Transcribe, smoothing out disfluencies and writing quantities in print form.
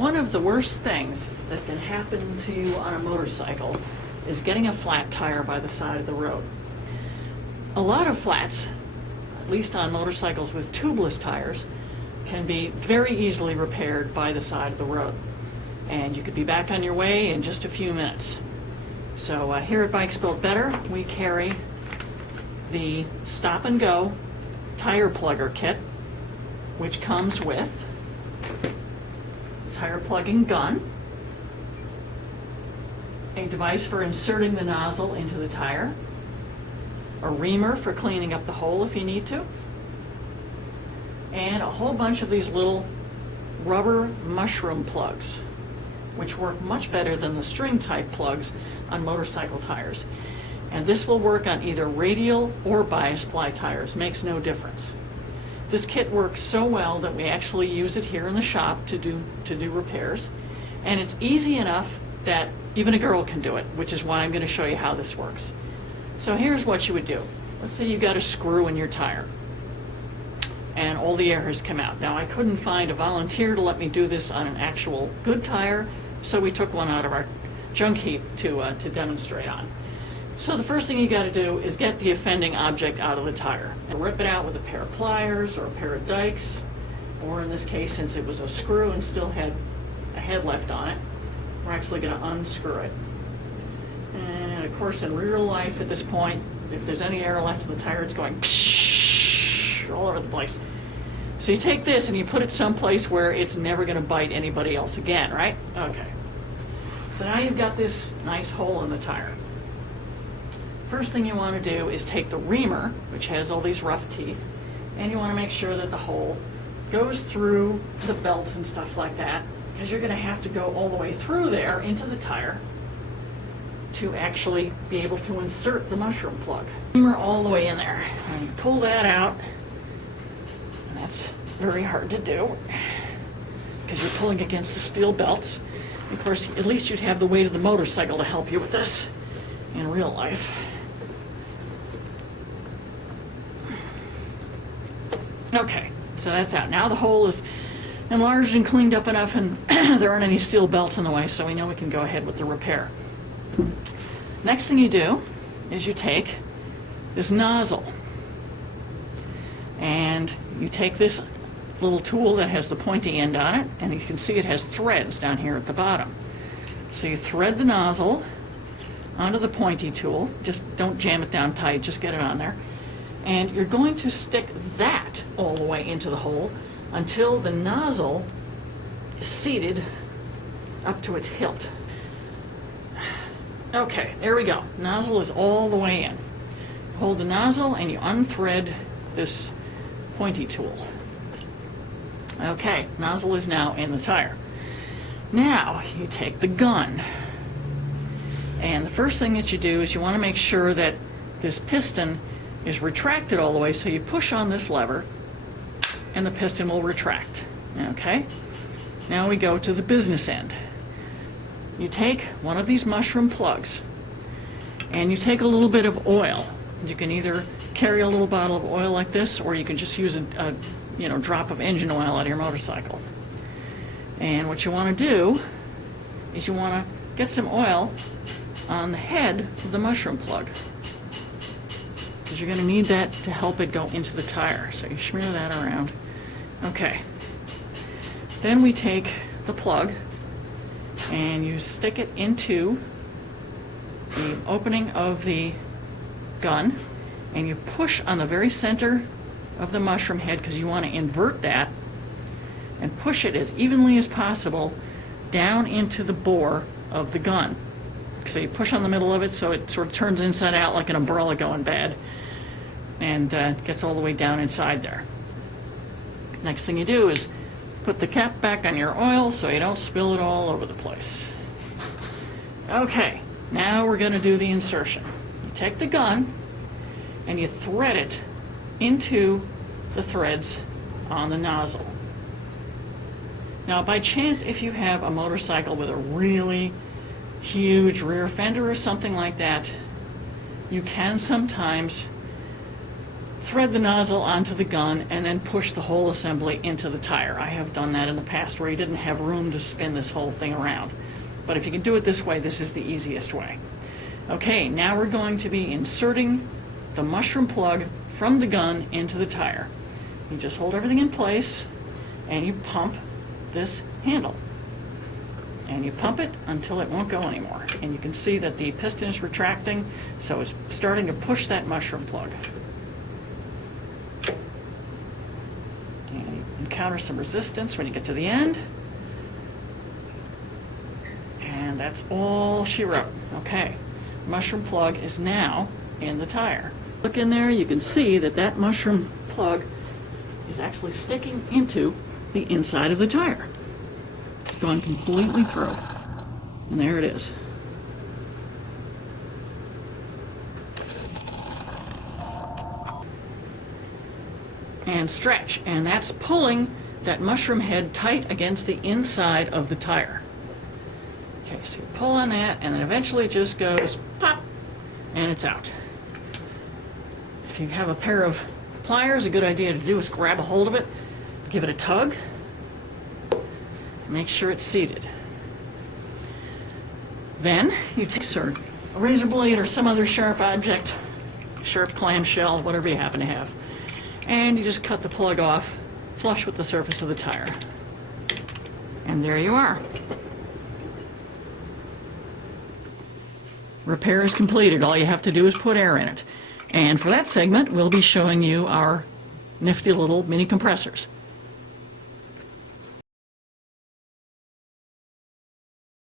One of the worst things that can happen to you on a motorcycle is getting a flat tire by the side of the road. A lot of flats, at least on motorcycles with tubeless tires, can be very easily repaired by the side of the road. And you could be back on your way in just a few minutes. So here at Bikes Built Better, we carry the Stop and Go tire plugger kit, which comes with a tire plugging gun, a device for inserting the nozzle into the tire, a reamer for cleaning up the hole if you need to, and a whole bunch of these little rubber mushroom plugs, which work much better than the string type plugs on motorcycle tires. And this will work on either radial or bias ply tires, makes no difference. This kit works so well that we actually use it here in the shop to do repairs, and it's easy enough that even a girl can do it, which is why I'm going to show you how this works. So here's what you would do. Let's say you've got a screw in your tire and all the air has come out. Now I couldn't find a volunteer to let me do this on an actual good tire, so we took one out of our junk heap to demonstrate on. So the first thing you got to do is get the offending object out of the tire and rip it out with a pair of pliers or a pair of dikes, or in this case, since it was a screw and still had a head left on it, we're actually going to unscrew it. And of course, in real life at this point, if there's any air left in the tire, it's going psh, all over the place. So you take this and you put it someplace where it's never going to bite anybody else again, right? Okay. So now you've got this nice hole in the tire. First thing you want to do is take the reamer, which has all these rough teeth, and you want to make sure that the hole goes through the belts and stuff like that, because you're going to have to go all the way through there into the tire to actually be able to insert the mushroom plug. Reamer all the way in there, and you pull that out, and that's very hard to do because you're pulling against the steel belts. Of course, at least you'd have the weight of the motorcycle to help you with this in real life. Okay, so that's out. Now the hole is enlarged and cleaned up enough, and there aren't any steel belts in the way, so we know we can go ahead with the repair. Next thing you do is you take this nozzle, and you take this little tool that has the pointy end on it, and you can see it has threads down here at the bottom. So you thread the nozzle onto the pointy tool. Just don't jam it down tight, just get it on there. And you're going to stick that all the way into the hole until the nozzle is seated up to its hilt. Okay, there we go. Nozzle is all the way in. Hold the nozzle and you unthread this pointy tool. Okay, nozzle is now in the tire. Now you take the gun. And the first thing that you do is you want to make sure that this piston is retracted all the way, so you push on this lever and the piston will retract. Okay? Now we go to the business end. You take one of these mushroom plugs and you take a little bit of oil. You can either carry a little bottle of oil like this, or you can just use a drop of engine oil out of your motorcycle. And what you want to do is you want to get some oil on the head of the mushroom plug, because you're going to need that to help it go into the tire. So you smear that around. Okay. Then we take the plug and you stick it into the opening of the gun, and you push on the very center of the mushroom head, because you want to invert that and push it as evenly as possible down into the bore of the gun. So you push on the middle of it so it sort of turns inside out like an umbrella going bad, and gets all the way down inside there. Next thing you do is put the cap back on your oil so you don't spill it all over the place. Okay, now we're going to do the insertion. You take the gun and you thread it into the threads on the nozzle. Now, by chance, if you have a motorcycle with a really huge rear fender or something like that, you can sometimes thread the nozzle onto the gun and then push the whole assembly into the tire. I have done that in the past where you didn't have room to spin this whole thing around. But if you can do it this way, this is the easiest way. Okay, now we're going to be inserting the mushroom plug from the gun into the tire. You just hold everything in place and you pump this handle. And you pump it until it won't go anymore. And you can see that the piston is retracting, so it's starting to push that mushroom plug. And you encounter some resistance when you get to the end. And that's all she wrote. Okay, mushroom plug is now in the tire. Look in there, you can see that that mushroom plug is actually sticking into the inside of the tire. It's gone completely through. And there it is. And stretch, and that's pulling that mushroom head tight against the inside of the tire. Okay, so you pull on that, and then eventually it just goes pop, and it's out. If you have a pair of pliers, a good idea to do is grab a hold of it, give it a tug, make sure it's seated. Then you take a razor blade or some other sharp object, sharp clamshell, whatever you happen to have, and you just cut the plug off flush with the surface of the tire. And there you are. Repair is completed. All you have to do is put air in it. And for that segment, we'll be showing you our nifty little mini compressors.